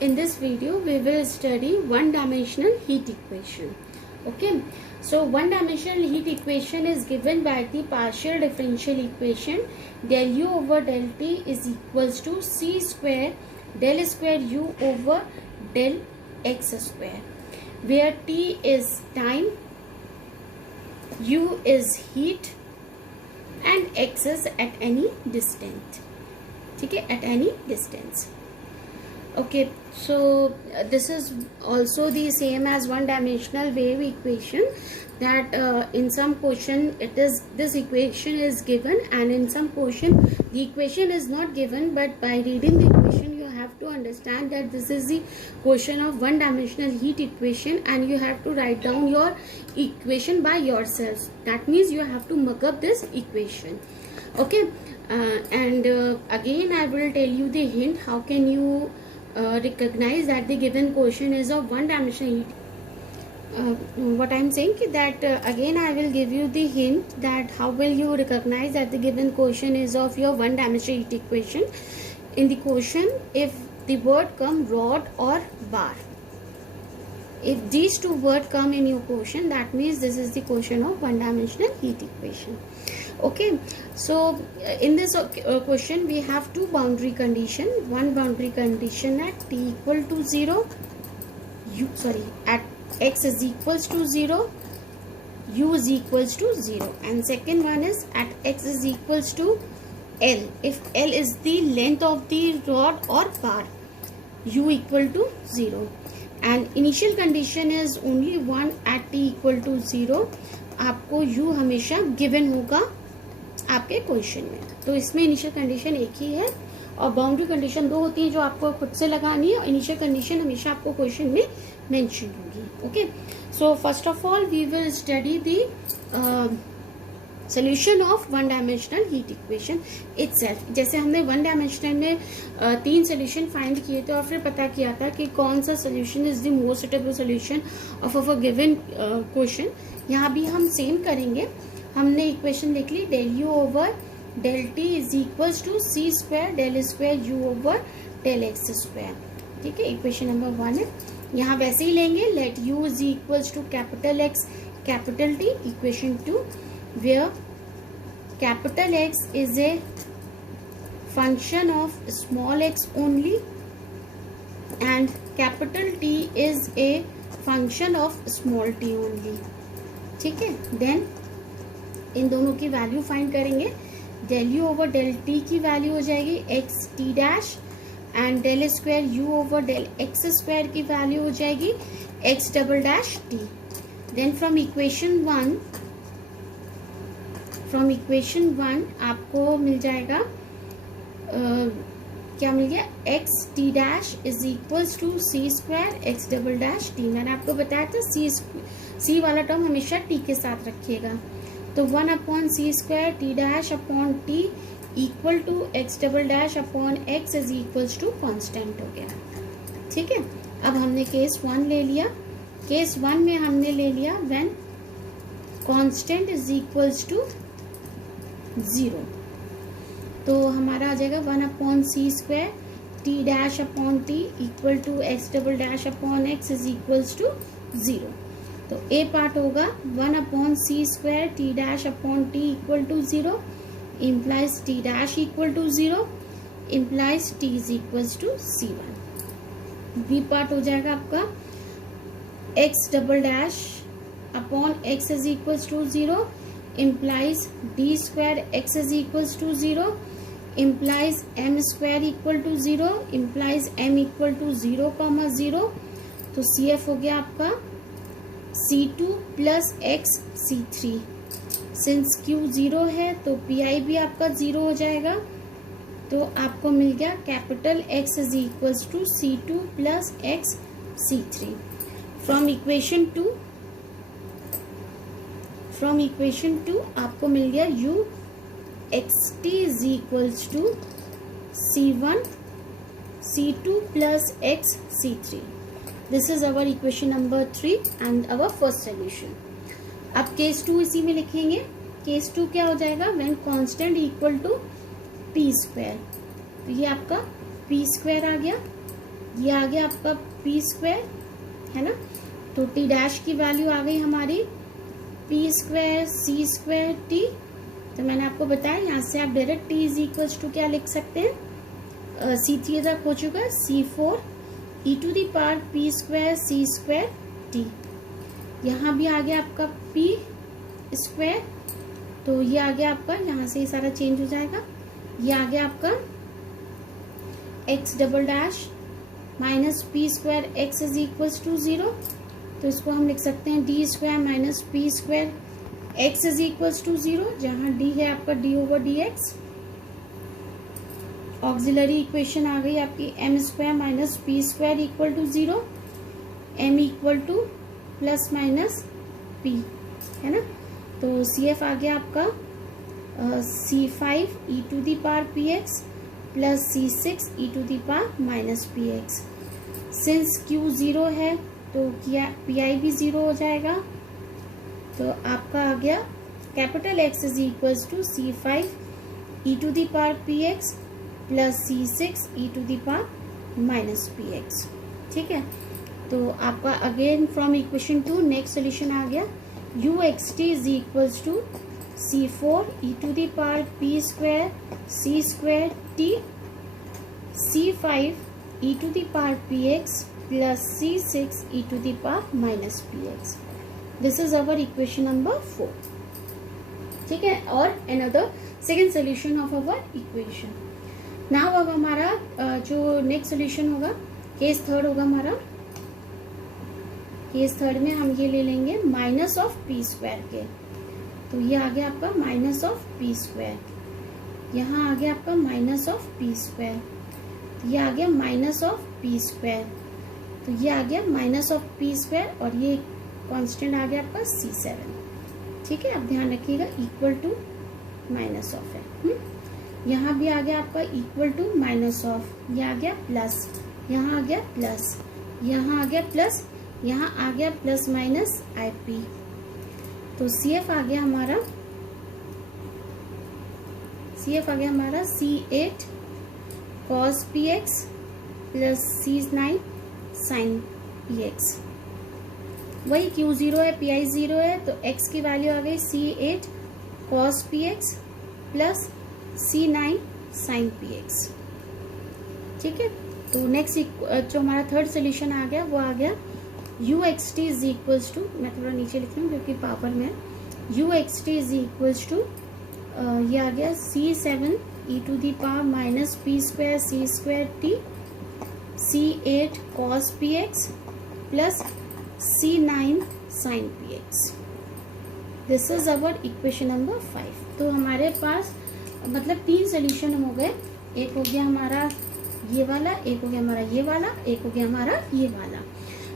In this video, we will study one-dimensional heat equation. Okay, so one-dimensional heat equation is given by the partial differential equation del U over del T is equals to C square del square U over del X square, where T is time, U is heat and X is at any distance. Okay, at any distance. Okay, so this is also the same as one dimensional wave equation, that in some question this equation is given, and in some question the equation is not given, but by reading the equation you have to understand that this is the question of one dimensional heat equation, and you have to write down your equation by yourselves. That means you have to mug up this equation. Okay, and again I will tell you the hint how can you recognize that the given question is of one dimensional heat. What I am saying that again I will give you the hint that how will you recognize that the given question is of your one dimensional heat equation. In the question, if the word come rod or bar, if these two words come in your question, that means this is the question of one dimensional heat equation. Okay, so in this question we have two boundary condition. One boundary condition at t equal to 0, at x is equals to 0, u is equals to 0, and second one is at x is equals to L, if L is the length of the rod or bar, u equal to 0, and initial condition is only one at t equal to 0. आपको u हमेशा given होगा आपके question में, तो इसमें initial condition एक ही है और बाउंड्री कंडीशन दो होती है जो आपको खुद से लगानी है, और इनिशियल कंडीशन हमेशा आपको क्वेश्चन में मेंशन होगी. Okay, so first of all we will study the solution of one dimensional heat equation itself. जैसे हमने वन डायमेंशनल में तीन सोल्यूशन फाइंड किए थे और फिर पता किया था कि कौन सा solution is the most suitable solution of a given question. यहाँ भी हम सेम करेंगे. हमने इक्वेशन लिख ली del u over del t is equals to c square del square u over del x square. ठीक है, इक्वेशन नंबर 1 है. यहाँ वैसे ही लेंगे let u is equals to capital X capital T. Equation 2 where capital X is a function of small x only and capital T is a function of small t only. ठीक है, then इन दोनों की value find करेंगे. Del u over del t की value हो जाएगी X T dash, and del square u over del x square की वैल्यू हो जाएगी X double dash T. Then from equation 1 आपको मिल जाएगा क्या मिल गया, x T dash is equals to c square x double dash T. मैंने आपको बताया था सी वाला टर्म हमेशा टी के साथ रखिएगा, तो 1 upon c square T dash upon T equal to x double dash upon x is equals to constant हो गया. ठीक है, अब हमने केस 1 ले लिया. केस 1 में हमने ले लिया when constant is equals to 0, तो हमारा आ जाएगा 1 upon c square T dash upon T equal to x double dash upon x is equals to 0. तो ए पार्ट होगा 1 upon c square T dash upon T equal to 0 implies T dash equal to 0 implies T is equals to C1. B part हो जाएगा आपका X double dash upon x is equals to 0 implies D square x is equals to 0 implies m square equal to 0 implies m equal to 0,0. तो C F हो गया आपका C2 plus x C3. Since Q 0 है तो PI भी आपका 0 हो जाएगा, तो आपको मिल गया capital X is equals to C2 plus x C3. From equation 2 आपको मिल गया U XT is equals to C1 C2 plus x C3. This is our equation number 3 and our first solution. अब केस 2 इसी में लिखेंगे. Case 2 क्या हो जाएगा, when constant equal to p square, तो ये आपका p square आ गया ये आ गया आपका पी स्क्वायर, है ना। तो टी डैश की वैल्यू आ गई हमारी p square c square T. तो मैंने आपको बताया यहाँ से आप direct T is equal to क्या लिख सकते हैं, C3 तक हो चुका है, C4 e to the power p square c square T. यहाँ भी आ गया आपका पी स्क्वायर, तो ये आ गया आपका, यहाँ से ये सारा चेंज हो जाएगा। ये आ गया आपका x double dash minus p square x is equal to 0। तो इसको हम लिख सकते हैं d square minus p square x is equal to 0, जहाँ d है आपका d over d x. Auxiliary equation आ गई आपकी M square minus p square equal to 0, m equal to plus minus p, है ना। तो CF आ गया आपका C5 e to the power px plus C6 e to the power minus px। Since Q 0 है तो PI भी 0 हो जाएगा। तो आपका आ गया capital X is equal to C5 e to the power px plus C6 e to the power minus px, ठीक है। तो आपका again from equation 2 next solution आ गया uxt is equal to C4 e to the power p square c square t, C5 e to the power px plus C6 e to the power minus px। This is our equation number 4, ठीक है। और another second solution of our equation. Now अब हमारा जो next solution होगा, case third होगा हमारा। Case third में हम ये ले लेंगे माइनस ऑफ पी स्क्वायर के। तो ये आ गया आपका माइनस ऑफ पी स्क्वायर, यहाँ आ गया आपका माइनस ऑफ पी स्क्वायर, ये आ गया माइनस ऑफ पी स्क्वायर, तो ये आ गया माइनस ऑफ पी स्क्वायर, और ये कांस्टेंट आ गया आपका C7, ठीक है। अब ध्यान रखिएगा इक्वल टू माइनस ऑफ है, यहाँ भी आ गया आपका इक्वल टू माइनस ऑफ, ये आ गया प्लस, यहाँ आ गया प्लस, यहाँ आ गया प्लस, यहाँ आ गया प्लस माइनस IP। तो CF आ गया हमारा, CF आ गया हमारा C8 cos px plus C9 sin px। वही Q0 है, PI 0 है, तो x की वैल्यू आ गई C8 cos px plus C9 sin px, ठीक है। तो नेक्स्ट जो हमारा थर्ड सोल्यूशन आ गया वो आ गया uxt इज इक्वल्स टू, मैं थोड़ा नीचे लिख रही हूँ क्योंकि पावर में uxt इज इक्वल्स टू ये आ गया C7 e to the power minus p square c square T, C8 cos px plus C9 sin px। This is our equation number 5। तो हमारे पास मतलब 3 सोल्यूशन हो गए, एक हो गया हमारा ये वाला, एक हो गया हमारा ये वाला, एक हो गया हमारा ये वाला।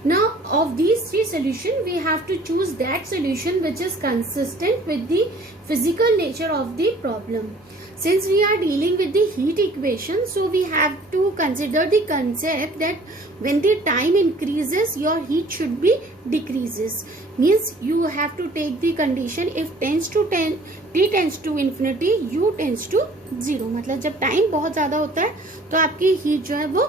Now of these 3 solutions we have to choose that solution which is consistent with the physical nature of the problem. Since we are dealing with the heat equation, so we have to consider the concept that when the time increases your heat should be decreases. Means you have to take the condition if t tends to infinity, u tends to 0। मतलब जब time बहुत ज्यादा होता है तो आपकी heat जो है वो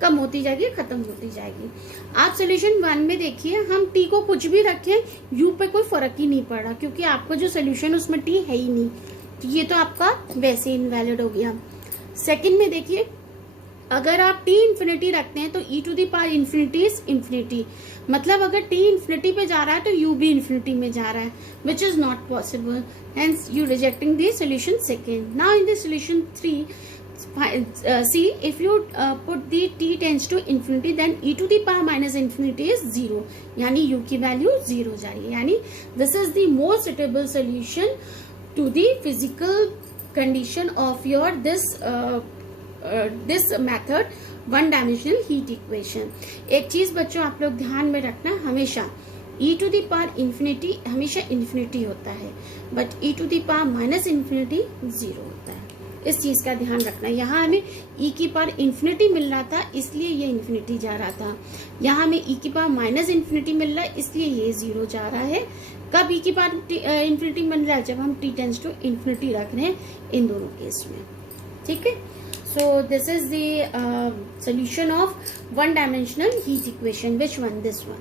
कम होती जाएगी, खत्म होती जाएगी। आप सोल्यूशन 1 में देखिए, हम टी को कुछ भी रखें यू पे कोई फर्क ही नहीं पड़ रहा, क्योंकि आपका जो सोल्यूशन उसमें टी है ही नहीं, तो ये तो आपका वैसे इनवैलिड हो गया। सेकंड में देखिए, अगर आप टी इन्फिनिटी रखते हैं तो e to the power infinity is infinity, मतलब अगर टी इन्फिनिटी पे जा रहा है तो यू भी इन्फिनिटी में जा रहा है, which is not possible, hence you rejecting the solution second. Now in the solution 3 see if you put the t tends to infinity then e to the power minus infinity is 0, यानी u की value 0 जा रही है, यानी this is the most suitable solution to the physical condition of your this method one dimensional heat equation। एक चीज बच्चों आप लोग ध्यान में रखना, हमेशा e to the power infinity हमेशा infinity होता है, but e to the power minus infinity 0 होता है, इस चीज का ध्यान रखना। यहाँ हमें e की पावर इन्फिनिटी मिल रहा था इसलिए ये इन्फिनिटी जा रहा था, यहाँ हमें e की पावर माइनस इन्फिनिटी मिल रहा है इसलिए ये 0 जा रहा है। कब e की पावर इन्फिनिटी मिल रहा है, जब हम t टेंस टू इन्फिनिटी रख रहे हैं इन दोनों केस में, ठीक है। सो So this is the solution of one dimensional heat equation. Which one? This one.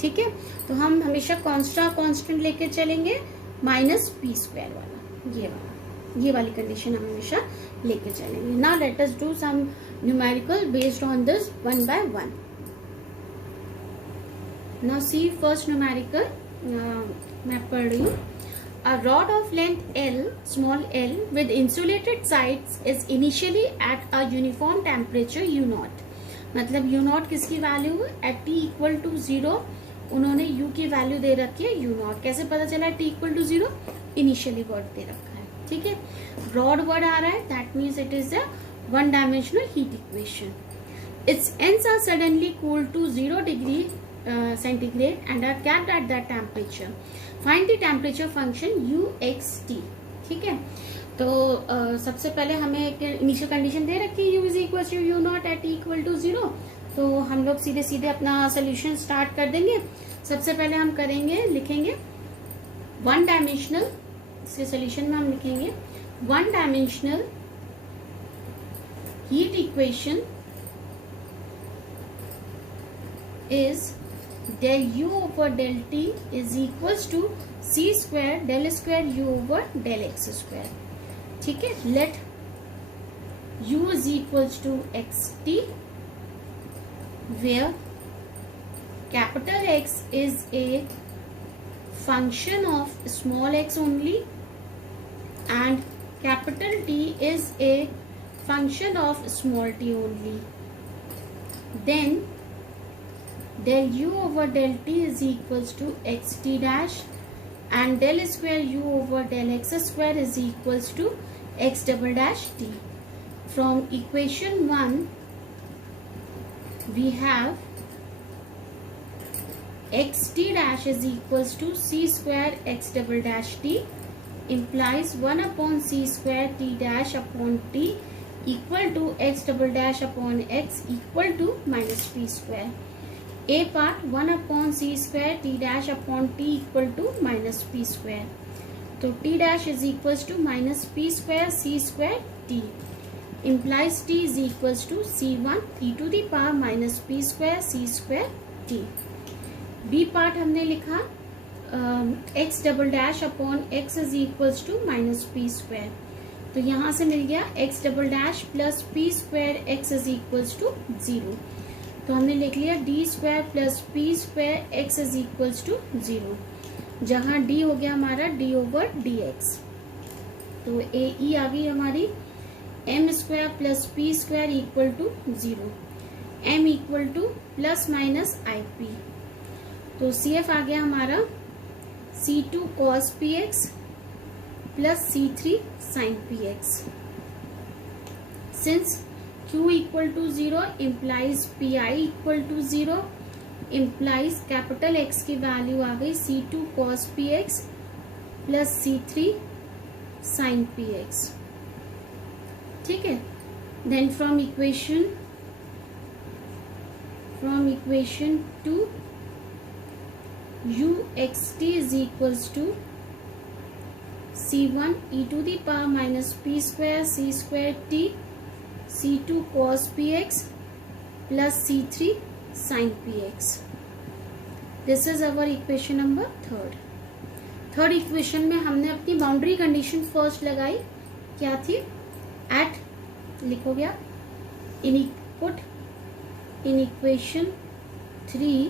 ठीक है, तो हम हमेशा कांस्टेंट लेके चलेंगे, माइनस पी स्क्वायर वाला, ये वाली कंडीशन हम हमेशा लेके चलेंगे. Now let us do some numerical based on this one by one. Now see first numerical, मैं पढ़ रही हूँ. A rod of length L, small l, with insulated sides is initially at a uniform temperature U0. मतलब U0 किसकी value है? At T equal to 0 उन्होंने U की value दे रखी है U0. कैसे पता चला T equal to 0? Initially word दे रखा है. ठीक है, रॉड वर्ड आ रहा है, that means it is a one dimensional heat equation. Its ends are suddenly cooled to 0 degree centigrade and are capped at that temperature. Find the temperature function uxt. ठीक है, तो सबसे पहले हमें एक इनिशियल कंडीशन दे रखी है, u is equal to u naught at equal to 0. तो हम लोग सीधे सीधे अपना सोल्यूशन स्टार्ट कर देंगे. सबसे पहले हम करेंगे, लिखेंगे वन डायमेंशनल, इसके सोल्यूशन में हम लिखेंगे one dimensional heat equation is del u over del t is equals to c square del square u over del x square. ठीक है, let u is equals to xt where capital X is a function of small x only and capital T is a function of small t only. Then del u over del t is equals to xt dash and del square u over del x square is equals to x double dash t. From equation 1 we have xt dash is equals to c square x double dash t implies 1 upon c square t dash upon t equal to x double dash upon x equal to minus p square. A part 1 upon c square t dash upon t equal to minus p square. तो t dash is equals to minus p square c square t implies t is equals to c1 e to the power minus p square c square t. B part हमने लिखा x double dash upon x is equals to minus p square. तो यहाँ से मिल गया x double dash plus p square x is equals to 0. तो हमने लिख लिया D square plus P square x is equals to 0, जहाँ डी हो गया हमारा डी ओवर डी एक्स. तो ए ई आ गई हमारी m square plus P square equal to 0, m equal to plus minus i p. तो सी एफ आ गया हमारा C2 cos p x plus C3 sine p x. Since Q equal to 0 implies PI equal to 0 implies capital X की value आ गई C2 cos px plus C3 sin px. ठीक है, then from equation 2 uxt is equals to c1 e to the power minus p square c square t C2 cos px plus C3 sin px. This is our equation number third equation में हमने अपनी boundary condition first लगाई. क्या थी? At लिखोगे आप in equation 3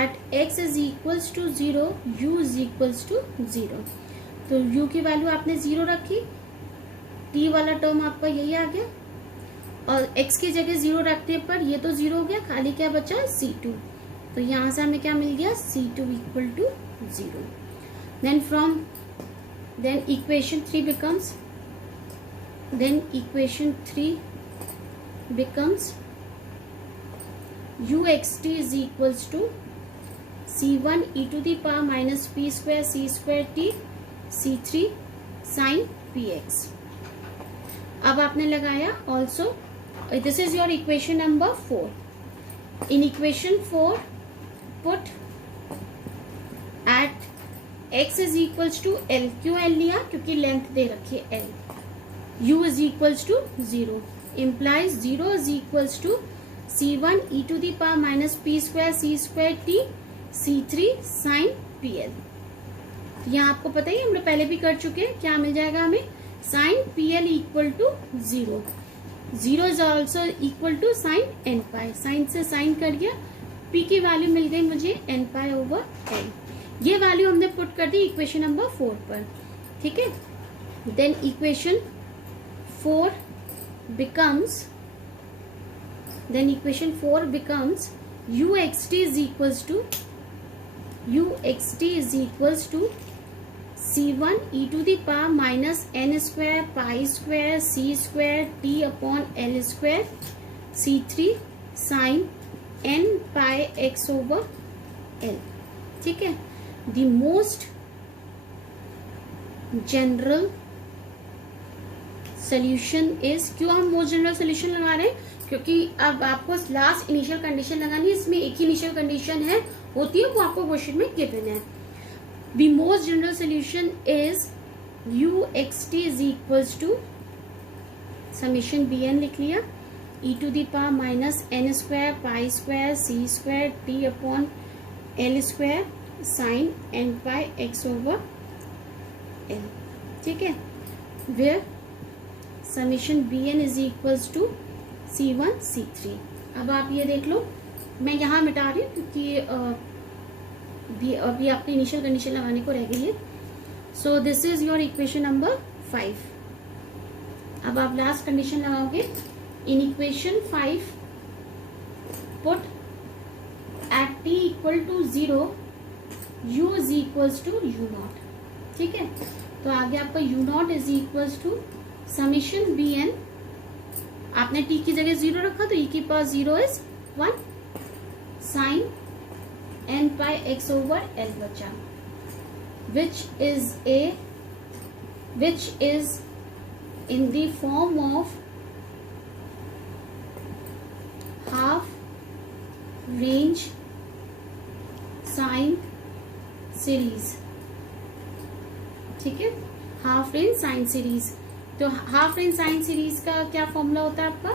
at x is equals to 0 u is equals to 0. तो u की वैल्यू आपने 0 रखी, t वाला टर्म आपका यही आ गया और x की जगह 0 रखने पर ये तो 0 हो गया, खाली क्या बचा C2. तो यहाँ से हमें क्या मिल गया C2 equal to 0. Then equation 3 becomes uxt is equals to c1 e to the power minus p square c square t c3 sin px. अब आपने लगाया also, this is your equation number 4. In equation 4 put at x is equals to l. क्यों l लिया? क्योंकि length दे रखी है l. u is equals to 0 implies 0 is equals to c1 e to the power minus p square c square t c3 sin pl। यहाँ आपको पता ही हम लोग पहले भी कर चुके हैं, क्या मिल जाएगा हमें sin pl equal to 0। 0 is also equal to sin n pi, sine से साइन कर दिया, p की वैल्यू मिल गई मुझे n पाई ओवर l। ये वैल्यू हमने पुट कर दी इक्वेशन नंबर 4 पर, ठीक है। Then equation 4 becomes uxt is equals to c1 e to the power minus n square pi square c square t upon l square c3 sin n pi x over l, ठीक है। the most general solution is, क्यों हम most general solution लगा रहे हैं, क्योंकि अब आपको लास्ट इनिशियल कंडीशन लगानी है, इसमें एक ही इनिशियल कंडीशन है होती है, वो आपको क्वेश्चन में गिवन है। the most general solution is uxt is equals to summation bn लिख लिया e to the power minus n square pi square c square t upon l square sin n pi x over l, ठीक है। where summation bn is equals to c1 c3। अब आप ये देख लो, मैं यहाँ मिटा रही हूँ क्योंकि अभी आपने इनिशियल कंडीशन लगाने को रह गई है। So this is your equation number 5। अब आप लास्ट कंडीशन लगाओगे in equation 5 put at t equal to 0 u is equals to u naught, ठीक है। तो आगे आपका u naught is equals to summation bn, आपने t की जगह 0 रखा तो e की power 0 is 1 sine n pi x over l बचा, which is in the form of half range sine series, ठीक है। हाफ रेंज साइन सीरीज, तो हाफ रेंज साइन सीरीज का क्या फॉर्मूला होता है आपका,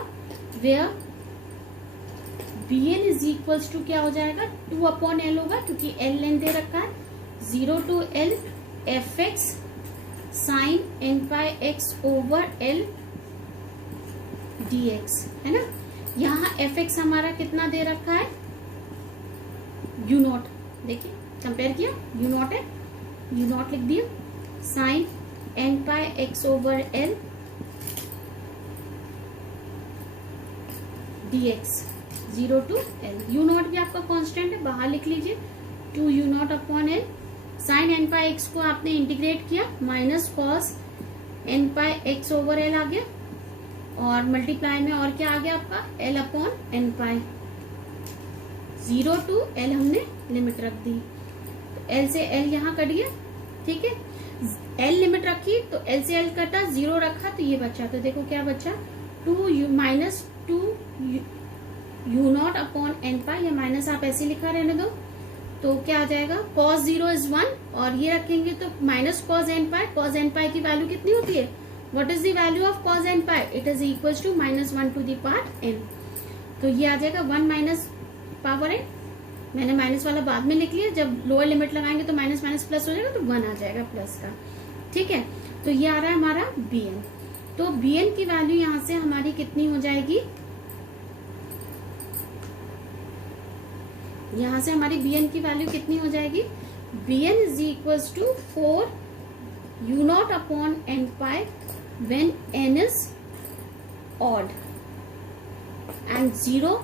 where bn is equals to क्या हो जाएगा 2 अपॉन l होगा, क्योंकि l लेंथ दे रखा है 0 to l fx sine n pi x over l dx, है ना। यहाँ fx हमारा कितना दे रखा है u नॉट, देखिए कंपेयर किया, u नॉट है, u नॉट लिख दिया sine n pi x over l dx 0 to l। u naught भी आपका कांस्टेंट है, बाहर लिख लीजिए 2 u naught upon l, sine n pi x को आपने इंटीग्रेट किया minus cos n pi x over l आ गया, और मल्टीप्लाई में और क्या आ गया आपका l upon n pi, 0 to l हमने लिमिट रख दी, तो l से l यहाँ कट गया, ठीक है। l लिमिट रखी तो l से l कटा, 0 रखा तो ये बचा, तो देखो क्या बचा 2u minus 2 u naught upon n पाई, या माइनस आप ऐसे लिखा रहने दो, तो क्या आ जाएगा cos 0 इज 1, और ये रखेंगे तो minus cos n pi, cos n pi की वैल्यू कितनी होती है, what is the value of cos n pi, it is equals to -1 to the power n, तो ये आ जाएगा 1 माइनस पावर n, मैंने माइनस वाला बाद में लिख लिया, जब लोअर लिमिट लगाएंगे तो माइनस माइनस प्लस हो जाएगा, तो 1 आ जाएगा प्लस का, ठीक है। तो ये आ रहा है हमारा bn, तो bn की वैल्यू यहाँ से हमारी कितनी हो जाएगी, यहाँ से हमारी bn की वैल्यू कितनी हो जाएगी, bn is equals to 4 u naught upon n pi when n is odd and 0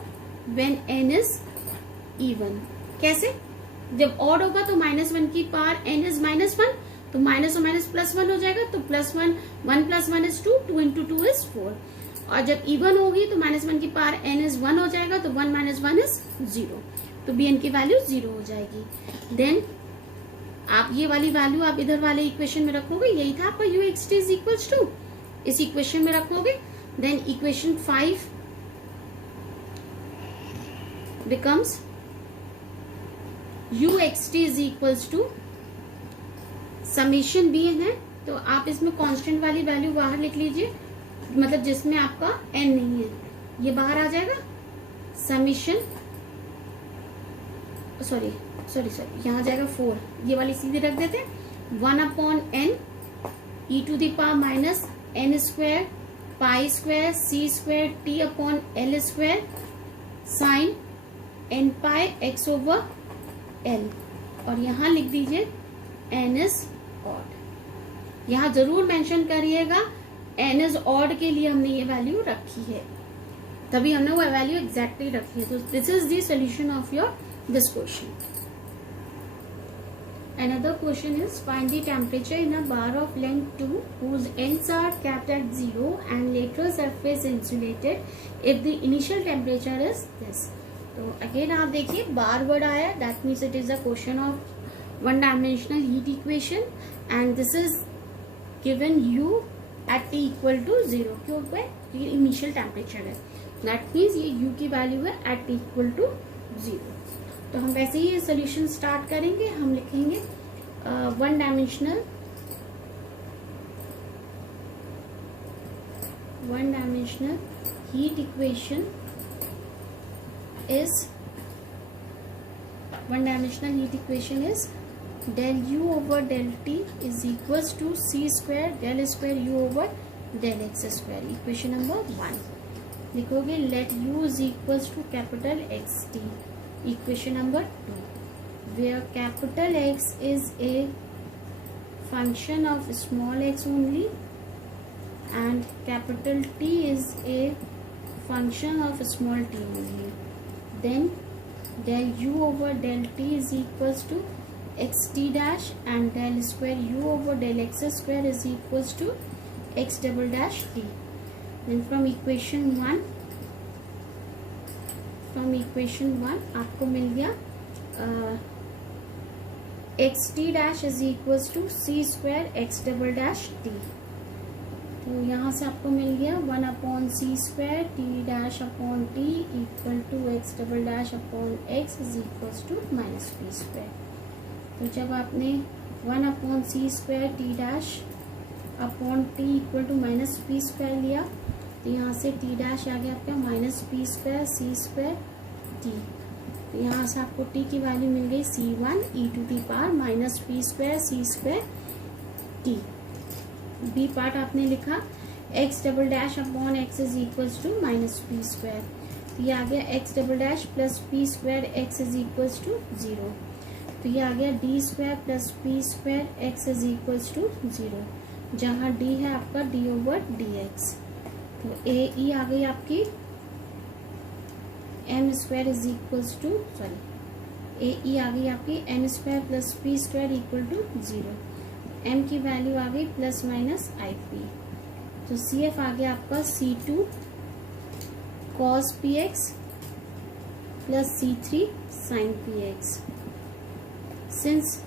when n is even. कैसे, जब ऑड होगा तो -1 की पावर n इज -1, तो माइनस और माइनस +1 हो जाएगा, तो +1 1 + 1 इज 2, 2 into 2 इज 4, और जब इवन होगी तो -1 की पावर n इज 1 हो जाएगा, तो 1 - 1 इज 0, तो bn की वैल्यू 0 हो जाएगी। देन आप ये वाली वैल्यू आप इधर वाले इक्वेशन में रखोगे, यही था आपका uxt इज इक्वल्स टू, इस इक्वेशन में रखोगे। Then equation 5 becomes uxt is equals to summation bn है, तो आप इसमें कांस्टेंट वाली वैल्यू बाहर लिख लीजिए मतलब जिसमें आपका n नहीं है, ये बाहर आ जाएगा। समीशन सॉरी यहाँ जाएगा 4, ये वाली सीधे रख देते हैं। 1/n e to the power minus n square pi square c square t upon l square sine n pi x over l, और यहाँ लिख दीजिए n इज ऑड। यहाँ जरूर मेंशन करिएगा n इज ऑड के लिए हमने ये वैल्यू रखी है, तभी हमने वो वैल्यू एग्जैक्टली रखी है। तो this is the solution of your this question. Another question is find the temperature in a bar of length 2 whose ends are capped at 0 and lateral surface insulated if the initial temperature is this। तो again आप देखिए bar word आया, that means it is a question of one dimensional heat equation and this is given u at t equal to 0, क्योंकि ये initial temperature है, that means ये u की वैल्यू है एट t इक्वल टू 0। तो हम वैसे ही ये सोल्यूशन स्टार्ट करेंगे। हम लिखेंगे one dimensional heat equation is del u over del t is equals to c square del square u over del x square। Equation number 1 लिखोगे let u is equals to capital xt। Equation number 2 where capital X is a function of small x only and capital T is a function of small t only, then del u over del t is equals to xt dash and del square u over del x square is equals to x double dash t। Then from equation 1 आपको मिल गया x T dash is equals to c square x double dash t. तो यहाँ से आपको मिल गया 1/c square T dash upon T equal to x double dash upon x is equals to minus p square. तो जब आपने 1/c square T dash upon T equal to minus p square लिया, तो यहाँ से टी डैश आ गया आपका minus p square c square T. तो यहाँ से आपको टी की वैल्यू मिल गई c1 e to the power minus p square c square t. B part आपने लिखा x double dash upon x is equals to minus p square, तो ये आ गया x double dash plus P square x is equals to 0। तो ये आ गया d square plus P square x is equals to 0, जहाँ डी है आपका डी ओवर डी एक्स। तो ए ई आ गई आपकी M square is equals to A E आ गई आपकी M square plus P square equal to 0। M की वैल्यू आ गई प्लस माइनस आई पी। तो सी एफ आ गया आपका C2 cos p x plus C3 sine p x. Since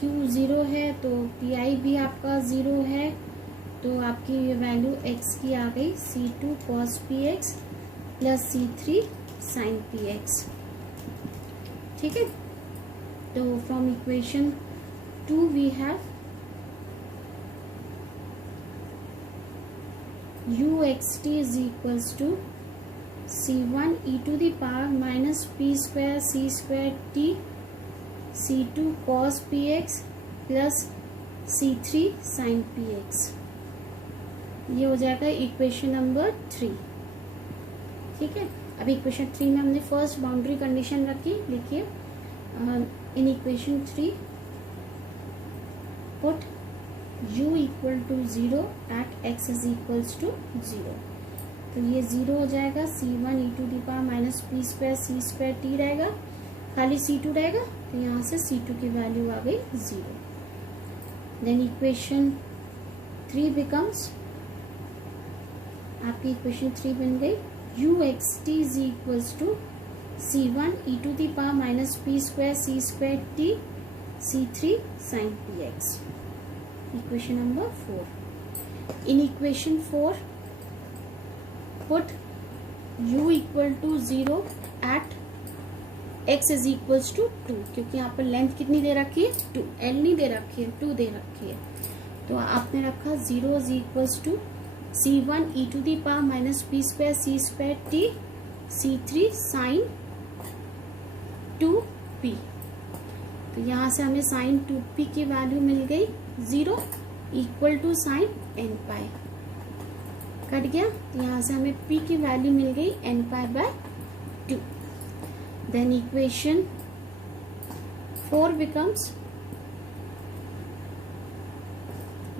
Q 0 है तो पी आई भी आपका 0 है, तो आपकी वैल्यू x की आ गई C2 cos px plus C3 sin px। ठीक है, तो from equation 2 we have uxt is equals to c1 e to the power minus p square c square t c2 cos px plus c3 sin px। ये हो जाएगा equation number 3। ठीक है, अब equation 3 में हमने फर्स्ट बाउंड्री कंडीशन रखी। लिखिए in equation 3 put u equal to 0 at x is equals to 0। तो ये 0 हो जाएगा, c1 e to the power minus p square c square t रहेगा, खाली c2 रहेगा, तो यहाँ से c2 की वैल्यू आ गई 0। देन इक्वेशन 3 बिकम्स, आपकी इक्वेशन 3 बन गई uxt is equals to c1 e to the power minus p square c square t c3 sine p x. Equation number 4। In equation 4 put u equal to 0 at x is equals to 2, क्योंकि यहाँ पर length कितनी दे रखी है 2, l नहीं दे रखी है 2 दे रखी है। तो आपने रखा 0 is equals to C1 e to the power minus p square c square t, C3 sine 2p। तो यहाँ से हमें साइन 2p की वैल्यू मिल गई 0 equal to sine n pi, cut गया। तो यहाँ से हमें p की वैल्यू मिल गई n pi by 2। Then equation 4 becomes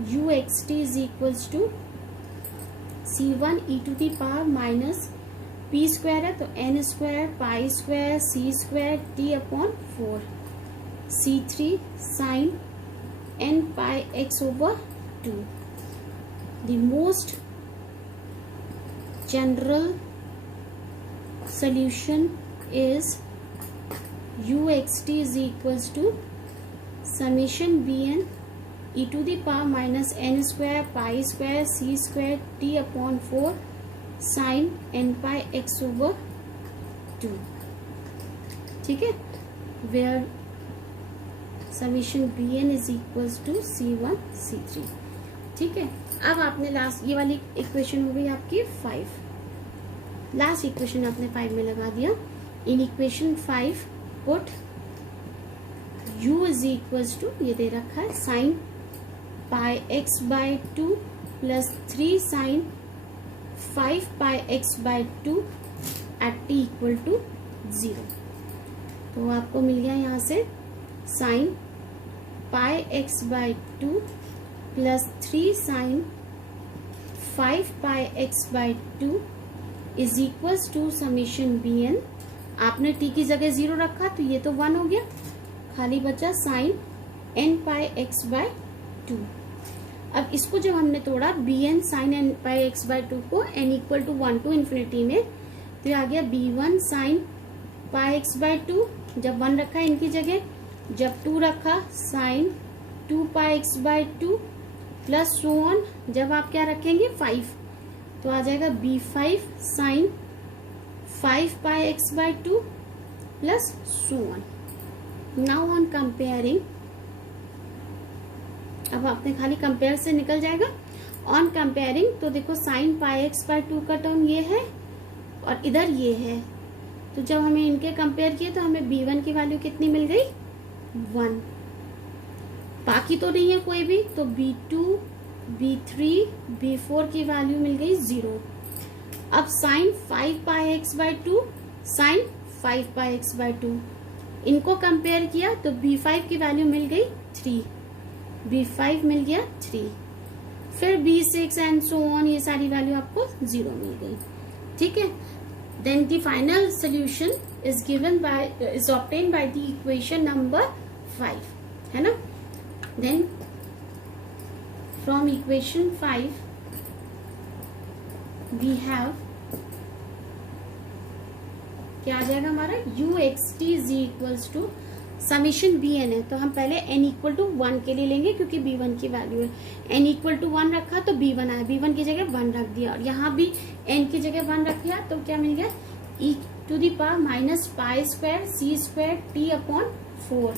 uxt is equals to c1 e to the power minus p square है तो n square pi square c square t upon 4, c3 sine n pi x over 2। The most general solution is uxt is equals to summation bn e to the power minus n square pi square c square t upon 4 sine n pi x over 2। ठीक है, where summation bn is equals to c1 c3। ठीक है, अब आपने last ये वाली equation हो गई आपकी 5, लास्ट इक्वेशन आपने 5 में लगा दिया। In equation 5 put u is equals to, ये दे रखा है sine pi x by 2 plus 3 sine 5 pi x by 2 at t equal to 0। तो आपको मिल गया यहाँ से sine pi x by 2 plus 3 sine 5 pi x by 2 is equals to summation bn। आपने t की जगह 0 रखा तो ये तो 1 हो गया, खाली बचा sine n pi x by 2। अब इसको जब हमने तोड़ा bn sine n pi x by 2 को n equal to 1 to infinity में, तो ये आ गया b1 sign pi x by 2, जब 1 रखा इनकी जगह, जब 2 रखा sine 2 pi x by 2 plus so on, जब आप क्या रखेंगे 5, तो आ जाएगा b5 sine 5 pi x by 2 plus so on. Now on comparing, अब आपने खाली कंपेयर से निकल जाएगा। ऑन कंपेयरिंग तो देखो साइन पाई x बाय 2 का टर्म ये है और इधर ये है, तो जब हमें इनके कंपेयर किए तो हमें b1 की वैल्यू कितनी मिल गई 1, बाकी तो नहीं है कोई भी, तो b2 b3 b4 की वैल्यू मिल गई 0। अब sign 5 pi x by 2 sign 5 pi x by 2, इनको कंपेयर किया तो b5 की वैल्यू मिल गई 3, b5 मिल गया 3, फिर b6 एंड सो ऑन, ये सारी वैल्यू आपको 0 मिल गई। ठीक है, then the final solution is given by is obtain by the equation number 5, है ना। Then from equation 5 we have क्या आ जाएगा हमारा uxt is equals to summation bn है, तो हम पहले n इक्वल टू 1 के लिए लेंगे क्योंकि b1 की वैल्यू है, n इक्वल टू 1 रखा तो b1 आया, b1 की जगह 1 रख दिया, और यहाँ भी n की जगह 1 रख दिया, तो क्या मिल गया e to the power minus pi square c square t upon 4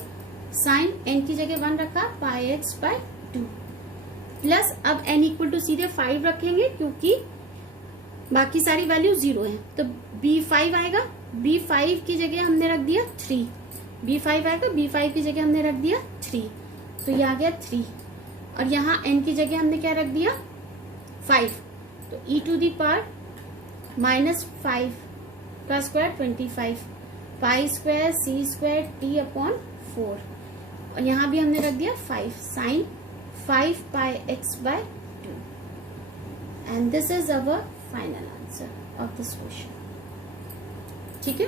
sine n की जगह 1 रखा पाई x बाय 2 प्लस, अब n इक्वल टू सीधे 5 रखेंगे क्योंकि बाकी सारी वैल्यू 0 है, तो b5 आएगा, b5 की जगह हमने रख दिया 3, b5 आएगा, b5 की जगह हमने रख दिया 3, तो ये आ गया 3, और यहाँ n की जगह हमने क्या रख दिया 5, तो e to the power minus 5 का square 25 pi square c square t upon 4, और यहाँ भी हमने रख दिया 5 sine 5 pi x by 2, and this is our final answer of this question. ठीक है।